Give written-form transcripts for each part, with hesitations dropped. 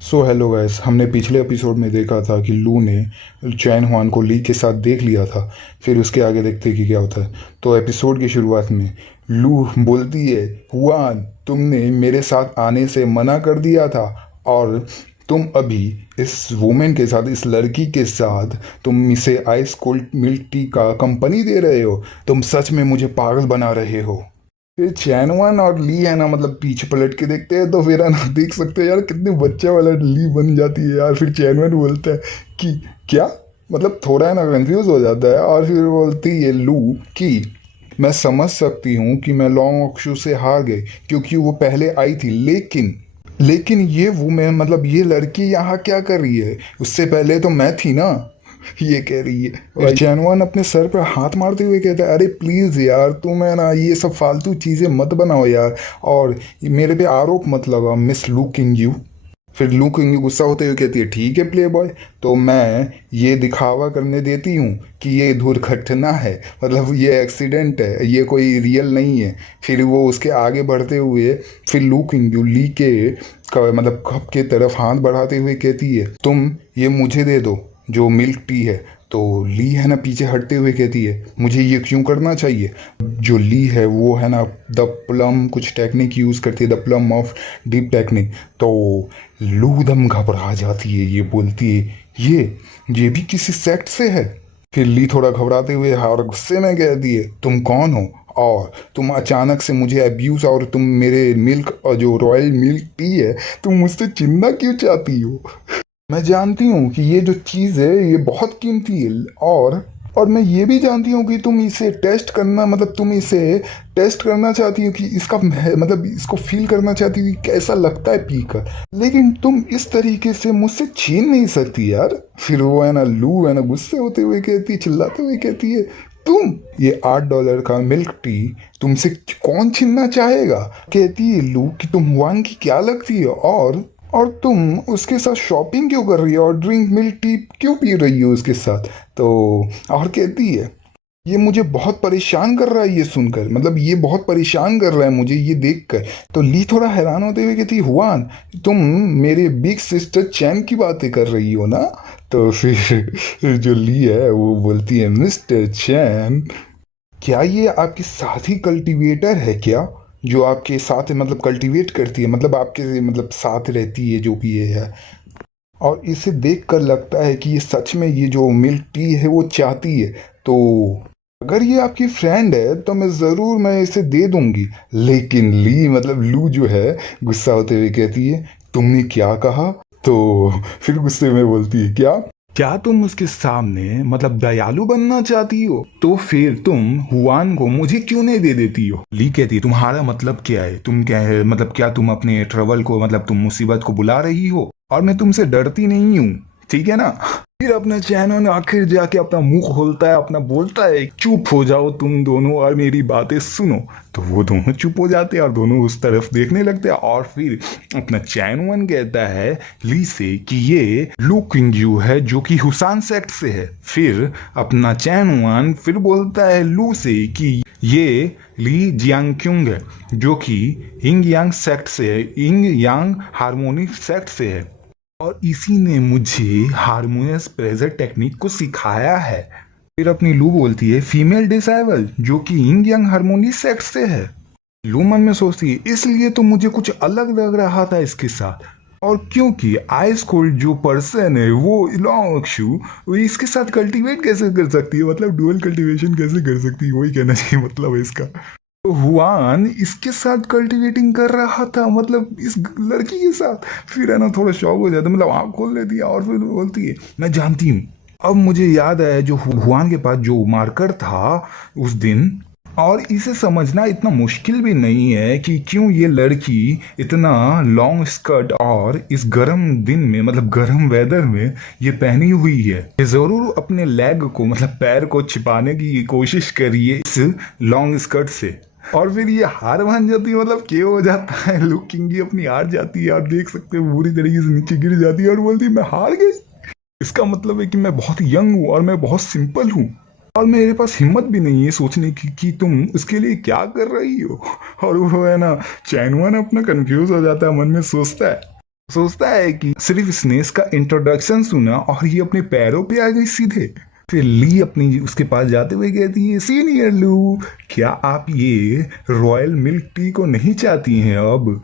Hello guys, हमने पिछले episode में देखा था कि लू ने चैन हुआन को ली के साथ देख लिया था। फिर उसके आगे देखते हैं कि क्या होता है। तो एपिसोड की शुरुआत में लू बोलती है, हुआन तुमने मेरे साथ आने से मना कर दिया था और तुम अभी इस वुमेन के साथ, इस लड़की के साथ तुम इसे आइस कोल्ड मिल्क टी का कंपनी दे रहे हो। तुम सच में मुझे पागल बना रहे हो। फिर चैनवन और ली है ना, मतलब पीछे पलट के देखते हैं तो फिर है ना, देख सकते हैं यार कितने बच्चे वाला ली बन जाती है यार। फिर चैनवन बोलता है कि क्या, मतलब थोड़ा है ना कंफ्यूज हो जाता है। और फिर बोलती है लू कि मैं समझ सकती हूँ कि मैं लॉन्ग ऑक्शू से हार गई क्योंकि वो पहले आई थी, लेकिन लेकिन ये वुमेन, मतलब ये लड़की यहाँ क्या कर रही है? उससे पहले तो मैं थी ना। ये कह रही है। और चैनवान अपने सर पर हाथ मारते हुए कहता है, अरे प्लीज यार, तुम है ना ये सब फालतू चीजें मत बनाओ यार, और मेरे पे आरोप मत लगाओ मिस लू किंग यू। फिर लू किंग यू गुस्सा होते हुए कहती है, ठीक है प्ले बॉय, तो मैं ये दिखावा करने देती हूँ कि ये दुर्घटना है, मतलब ये एक्सीडेंट है, ये कोई रियल नहीं है। फिर वो उसके आगे बढ़ते हुए फिर लू किंग यू ली के मतलब कप के तरफ हाथ बढ़ाते हुए कहती है, तुम ये मुझे दे दो जो मिल्क टी है। तो ली है ना पीछे हटते हुए कहती है, मुझे ये क्यों करना चाहिए? जो ली है वो है ना द प्लम कुछ टेक्निक यूज़ करती है, the plum of deep technique. तो लू दम घबरा जाती है, ये बोलती है, ये भी किसी सेक्ट से है? फिर ली थोड़ा घबराते हुए और गुस्से में कहती है, तुम कौन हो और तुम अचानक से मुझे अब्यूज और तुम मेरे मिल्क और जो रॉयल मिल्क टी है तुम मुझसे छीनना क्यों चाहती हो? मैं जानती हूँ कि ये जो चीज़ है ये बहुत कीमती है, और मैं ये भी जानती हूँ कि तुम इसे टेस्ट करना, मतलब तुम इसे टेस्ट करना चाहती हो कि इसका मतलब इसको फील करना चाहती हो कि कैसा लगता है पीकर, लेकिन तुम इस तरीके से मुझसे छीन नहीं सकती यार। फिर वो है ना लू है ना गुस्से होते हुए कहती, चिल्लाते हुए कहती है, तुम ये $8 का मिल्क टी तुमसे कौन छीनना चाहेगा? कहती है लू कि तुम हुआन की क्या लगती हो, और तुम उसके साथ शॉपिंग क्यों कर रही हो और ड्रिंक मिल्क टी क्यों पी रही हो उसके साथ? तो और कहती है, ये मुझे बहुत परेशान कर रहा है ये सुनकर, मतलब ये बहुत परेशान कर रहा है मुझे ये देखकर। तो ली थोड़ा हैरान होते हुए कहती, हुआन तुम मेरे बिग सिस्टर चैन की बातें कर रही हो ना? तो फिर जो ली है वो बोलती है, मिस्टर चैन, क्या ये आपके साथी कल्टीवेटर है क्या, जो आपके साथ मतलब कल्टीवेट करती है, मतलब आपके मतलब साथ रहती है जो भी है? और इसे देखकर लगता है कि ये सच में ये जो मिल्क टी है वो चाहती है। तो अगर ये आपकी फ्रेंड है तो मैं इसे दे दूंगी। लेकिन ली, मतलब लू जो है, गुस्सा होते हुए कहती है, तुमने क्या कहा? तो फिर गुस्से में बोलती है, क्या क्या तुम उसके सामने मतलब दयालु बनना चाहती हो? तो फिर तुम हुआन को मुझे क्यों नहीं दे देती हो? ली कहती है, तुम्हारा मतलब क्या है? तुम क्या है, मतलब क्या तुम अपने ट्रबल को, मतलब तुम मुसीबत को बुला रही हो और मैं तुमसे डरती नहीं हूँ, ठीक है ना? फिर अपना चैनन आखिर जाके अपना मुंह खोलता है, अपना बोलता है, चुप हो जाओ तुम दोनों और मेरी बातें सुनो। तो वो दोनों चुप हो जाते हैं और दोनों उस तरफ देखने लगते हैं। और फिर अपना चैनवन कहता है ली से कि ये लू किंगयू है जो कि हुसान सेक्ट से है। फिर अपना चैनवन फिर बोलता है लू से कि ये ली जियांगक्युंग है जो कि इंग यांग सेक्ट से है, इंग यांग हार्मोनिक सेक्ट से है, और इसी ने मुझे हारमोनियस प्रेजर टेक्निक को सिखाया है। फिर अपनी लू बोलती है, फीमेल डिसेबल जो कि इंग यंग हारमोनी सेक्स से है। लू मन में सोचती है, इसलिए तो मुझे कुछ अलग लग रहा था इसके साथ। और क्योंकि आइस कोल्ड जो पर्सन है वो लॉन्ग शू, वो इसके साथ कल्टीवेट कैसे कर सकती है, मतलब डुअल कल्टीवेशन कैसे कर सकती है, वही कहना चाहिए मतलब है इसका। तो हुआन इसके साथ कल्टीवेटिंग कर रहा था, मतलब इस लड़की के साथ। फिर है ना थोड़ा शॉक हो जाता है, मतलब आँख खोल लेती है और फिर बोलती है, मैं जानती हूँ, अब मुझे याद आया जो हुआन के पास जो मार्कर था उस दिन। और इसे समझना इतना मुश्किल भी नहीं है कि क्यों ये लड़की इतना लॉन्ग स्कर्ट और इस गर्म दिन में, मतलब गर्म वेदर में ये पहनी हुई है। ये जरूर अपने लेग को, मतलब पैर को छिपाने की कोशिश करिए इस लॉन्ग स्कर्ट से। और फिर ये हार मान जाती है, मतलब क्या हो जाता है, लुकिंग अपनी हार जाती है, आप देख सकते हो बुरी तरीके से नीचे गिर जाती है और बोलती है, मैं हार गई। इसका मतलब है कि मैं बहुत यंग हूँ और मैं बहुत सिंपल हूँ, और मेरे पास हिम्मत भी नहीं है सोचने की कि तुम उसके लिए क्या कर रही हो। और वो है ना चैनवन अपना कंफ्यूज हो जाता है, मन में सोचता है, सोचता है कि सिर्फ इसने इसका इंट्रोडक्शन सुना और ये अपने पैरों पे आ गई सीधे। फिर ली अपनी उसके पास जाते हुए कहती है, सीनियर लू, क्या आप ये रॉयल मिल्क टी को नहीं चाहती हैं अब?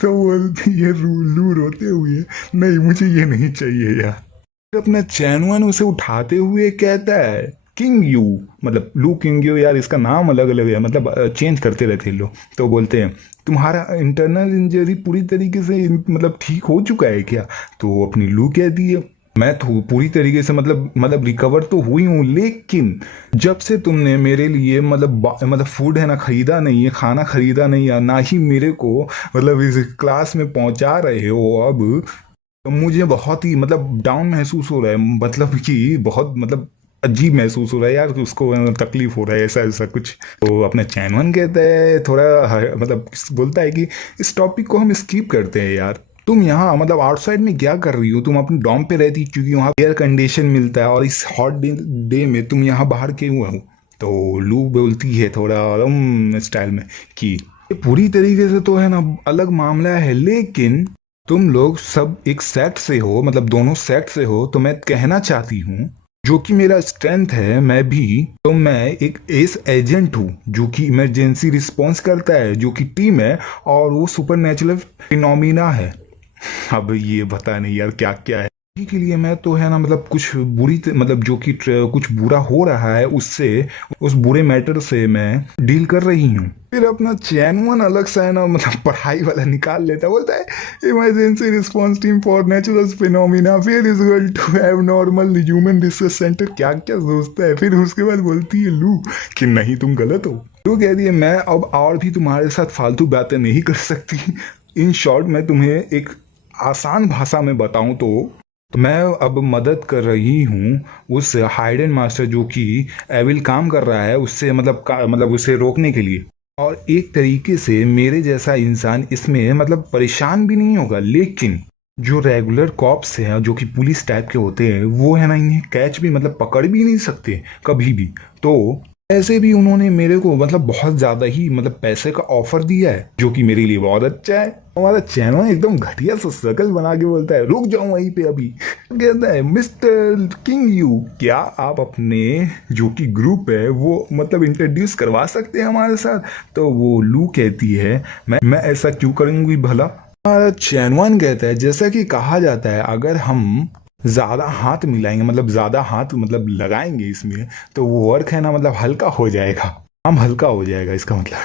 तो बोलती है लू रोते हुए, नहीं मुझे ये नहीं चाहिए यार। फिर अपना चैनवन उसे उठाते हुए कहता है, किंग यू, मतलब लू किंग यू, यार इसका नाम अलग अलग है, मतलब चेंज करते रहते हैं लोग। तो बोलते हैं, तुम्हारा इंटरनल इंजरी पूरी तरीके से मतलब ठीक हो चुका है क्या? तो अपनी लू कहती है, मैं तो पूरी तरीके से मतलब रिकवर तो हुई हूँ, लेकिन जब से तुमने मेरे लिए मतलब फूड है ना खरीदा नहीं है, खाना खरीदा नहीं है, ना ही मेरे को मतलब इस क्लास में पहुंचा रहे हो अब, तो मुझे बहुत ही मतलब डाउन महसूस हो रहा है, मतलब कि बहुत मतलब अजीब महसूस हो रहा है यार, उसको तकलीफ हो रहा है, ऐसा ऐसा कुछ। तो अपना चैनवन कहता है थोड़ा मतलब बोलता है कि इस टॉपिक को हम स्किप करते हैं यार। तुम यहाँ मतलब आउटसाइड में क्या कर रही हो? तुम अपने डॉम पे रहती क्योंकि वहाँ एयर कंडीशन मिलता है, और इस हॉट डे में तुम यहाँ बाहर क्यों हो? तो लू बोलती है थोड़ा स्टाइल में कि ये पूरी तरीके से तो है ना अलग मामला है, लेकिन तुम लोग सब एक सेट से हो, मतलब दोनों सेट से हो, तो मैं कहना चाहती हूँ जो कि मेरा स्ट्रेंथ है, मैं भी, तो मैं एक एस एजेंट हूँ जो कि इमरजेंसी रिस्पॉन्स करता है, जो कि टीम है, और वो सुपर नेचुरल फिनोमिना है। अब ये पता नहीं यार क्या क्या है। इसी के लिए मैं तो है ना मतलब कुछ मतलब जो कि कुछ बुरा हो रहा है उससे, उस बुरे मैटर से मैं डील कर रही हूँ। फिर अपना चैनवन अलग सा है ना मतलब पढ़ाई वाला निकाल लेता है, बोलता है emergency response team for natural phenomena फिर is going to have normal human research centre, क्या क्या सोचता है। फिर उसके बाद बोलती है लू कि नहीं तुम गलत हो। लू कहती है, मैं अब और भी तुम्हारे साथ फालतू बातें नहीं कर सकती। इन शॉर्ट मैं तुम्हें एक आसान भाषा में बताऊं तो मैं अब मदद कर रही हूँ उस हाइडन मास्टर जो कि एविल काम कर रहा है उससे मतलब उसे रोकने के लिए, और एक तरीके से मेरे जैसा इंसान इसमें मतलब परेशान भी नहीं होगा, लेकिन जो रेगुलर कॉप्स हैं जो कि पुलिस टाइप के होते हैं वो है ना इन्हें कैच भी मतलब पकड़ भी नहीं सकते कभी भी। तो ऐसे भी उन्होंने मेरे को मतलब बहुत ज्यादा ही मतलब पैसे का ऑफर दिया है जो कि मेरे लिए बहुत अच्छा है। हमारा चैनल एकदम घटिया सा सर्कल बना के बोलता है, रुक जाऊं वहीं पे अभी। कहता है, मिस्टर किंग यू, क्या आप अपने जो कि ग्रुप है वो मतलब इंट्रोड्यूस करवा सकते हैं हमारे साथ? तो वो लू कहती है, मैं ऐसा क्यों करूंगी भला? हमारा चैनवान कहता है, जैसा कि कहा जाता है अगर हम ज्यादा हाथ मिलाएंगे मतलब ज्यादा हाथ मतलब लगाएंगे इसमें, तो वो वर्क है ना मतलब हल्का हो जाएगा, काम हल्का हो जाएगा इसका मतलब।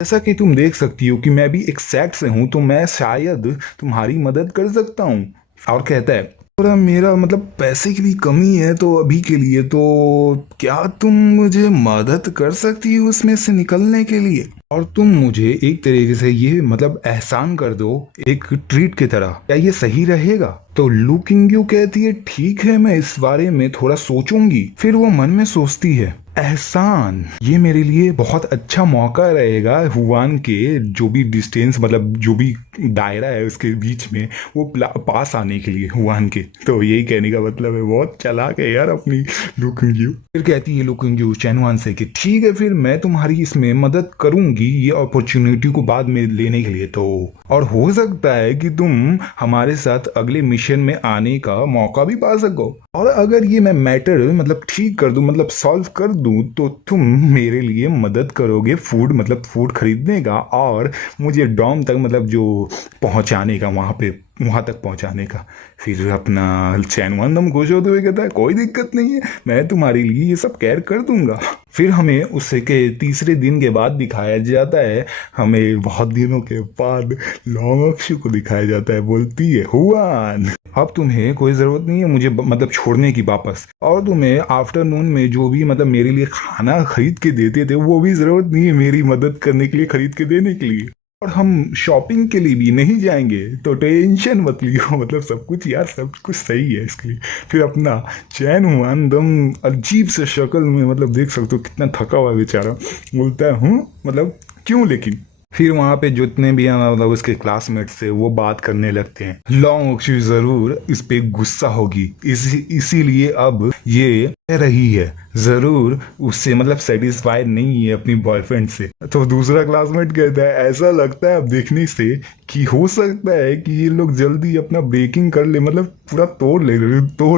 जैसा कि तुम देख सकती हो कि मैं भी एक सेट से हूं, तो मैं शायद तुम्हारी मदद कर सकता हूँ। और कहता है, थोड़ा मेरा मतलब पैसे की भी कमी है, तो अभी के लिए तो क्या तुम मुझे मदद कर सकती हो उसमें से निकलने के लिए? और तुम मुझे एक तरीके से ये मतलब एहसान कर दो एक ट्रीट की तरह, क्या ये सही रहेगा? तो लुकिंग यू कहती है, ठीक है मैं इस बारे में थोड़ा सोचूंगी। फिर वो मन में सोचती है, एहसान, ये मेरे लिए बहुत अच्छा मौका रहेगा हुआन के जो भी डिस्टेंस मतलब जो भी दायरा है उसके बीच में वो पास आने के लिए हुआन के। तो यही कहने का मतलब है, बहुत चालाक है यार अपनी लुकिंग यू। फिर कहती है लुकिंग यू चैनवान से कि ठीक है फिर मैं तुम्हारी इसमें मदद करूंगी ये अपॉर्चुनिटी को बाद में लेने के लिए। तो और हो सकता है कि तुम हमारे साथ अगले मिशन में आने का मौका भी पा सको, और अगर ये मैं मैटर मतलब ठीक कर दूं मतलब सॉल्व कर दूं तो तुम मेरे लिए मदद करोगे फूड मतलब फूड खरीदने का, और मुझे डॉम तक मतलब जो पहुंचाने का, वहां तक पहुंचाने का। फिर अपना चैनवन दम खुश होते हुए कहता है, कोई दिक्कत नहीं है, मैं तुम्हारे लिए ये सब केयर कर दूंगा। फिर हमें उससे के तीसरे दिन के बाद दिखाया जाता है, हमें बहुत दिनों के बाद लोंगक्षु को दिखाया जाता है। बोलती है, हुआन अब तुम्हें कोई जरूरत नहीं है मुझे मतलब छोड़ने की वापस, और तुम्हें आफ्टरनून में जो भी मतलब मेरे लिए खाना खरीद के देते थे वो भी जरूरत नहीं है मेरी मदद करने के लिए, खरीद के देने के लिए, और हम शॉपिंग के लिए भी नहीं जाएंगे, तो टेंशन मत लियो। मतलब सब कुछ यार सब कुछ सही है इसके लिए। फिर अपना चैन हुआ एकदम अजीब से शक्ल में मतलब देख सकते हो कितना थका हुआ बेचारा, बोलता है हूँ मतलब क्यों लेकिन? फिर वहां पे जितने भी हैं मतलब उसके क्लासमेट्स थे वो बात करने लगते हैं। लॉन्ग ओक्सू जरूर इस पे गुस्सा होगी, इसीलिए अब ये कह रही है, जरूर उससे मतलब सेटिस्फाइड नहीं है अपनी बॉयफ्रेंड से। तो दूसरा क्लासमेट कहता है ऐसा लगता है अब देखने से कि हो सकता है कि ये लोग जल्दी अपना ब्रेकिंग कर ले, मतलब पूरा तोड़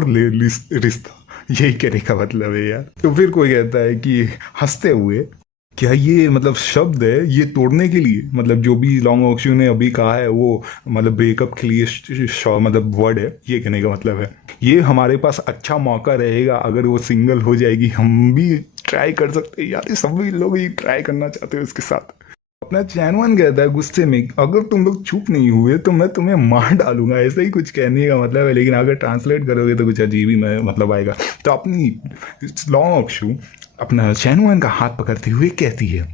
ले रिश्ता। यही कहने का मतलब है यार। तो फिर कोई कहता है कि हंसते हुए, क्या ये मतलब शब्द है ये तोड़ने के लिए, मतलब जो भी लॉन्ग ओक्सू ने अभी कहा है वो मतलब ब्रेकअप के लिए मतलब वर्ड है, ये कहने का मतलब है ये हमारे पास अच्छा मौका रहेगा, अगर वो सिंगल हो जाएगी हम भी ट्राई कर सकते हैं यार, सभी लोग ही ट्राई करना चाहते हैं उसके साथ। अपना चैनवन कहता है गुस्से में, अगर तुम लोग चुप नहीं हुए तो मैं तुम्हें मार डालूंगा, ऐसा ही कुछ कहने का मतलब है, लेकिन अगर ट्रांसलेट करोगे तो कुछ अजीब ही मतलब आएगा। तो अपनी लॉन्ग ओक्सू अपना चैनवन का हाथ पकड़ते हुए कहती है,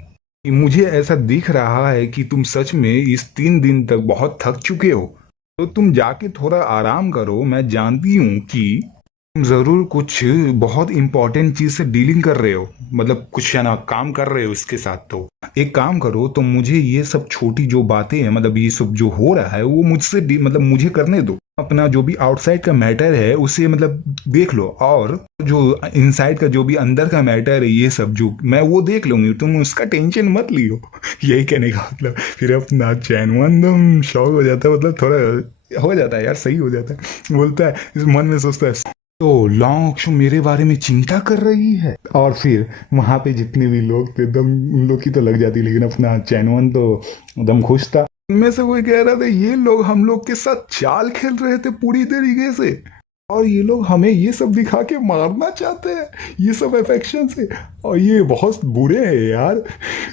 मुझे ऐसा दिख रहा है कि तुम सच में इस 3 दिन तक बहुत थक चुके हो, तो तुम जाके थोड़ा आराम करो। मैं जानती हूँ कि तुम जरूर कुछ बहुत इंपॉर्टेंट चीज से डीलिंग कर रहे हो, मतलब कुछ है ना काम कर रहे हो इसके साथ। तो एक काम करो, तो मुझे ये सब छोटी जो बातें हैं, मतलब ये सब जो हो रहा है वो मुझसे मतलब मुझे करने दो। अपना जो भी आउटसाइड का मैटर है उसे मतलब देख लो, और जो इनसाइड का जो भी अंदर का मैटर है ये सब जो मैं वो देख लूंगी, तुम उसका टेंशन मत लियो। यही कहने का मतलब। फिर अपना चैनवन दम शॉक हो जाता है, मतलब थोड़ा हो जाता है यार, सही हो जाता है। बोलता है, इस मन में सोचता है, तो लॉन्ग ओक्सू मेरे बारे में चिंता कर रही है। और फिर वहां पे जितने भी लोग थे दम उन लोग की तो लग जाती, लेकिन अपना चैनवन तो दम खुश था। उनमें से कोई कह रहा था ये लोग हम लोग के साथ चाल खेल रहे थे पूरी तरीके से, और ये लोग हमें ये सब दिखा के मारना चाहते हैं, ये सब अफेक्शन से, और ये बहुत बुरे हैं यार।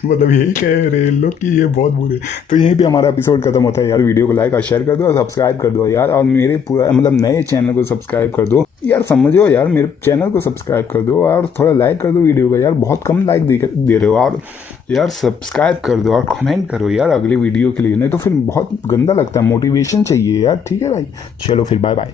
मतलब यही कह रहे हैं लोग कि ये बहुत बुरे। तो यहीं पे हमारा एपिसोड खत्म होता है यार। वीडियो को लाइक और शेयर कर दो और सब्सक्राइब कर दो यार, और मेरे पूरा मतलब नए चैनल को सब्सक्राइब कर दो यार, समझो यार, मेरे चैनल को सब्सक्राइब कर दो और थोड़ा लाइक कर दो वीडियो का यार, बहुत कम लाइक दे रहे हो। और यार सब्सक्राइब कर दो और कमेंट करो यार अगले वीडियो के लिए, नहीं तो फिर बहुत गंदा लगता है, मोटिवेशन चाहिए यार। ठीक है भाई, चलो फिर बाय बाय।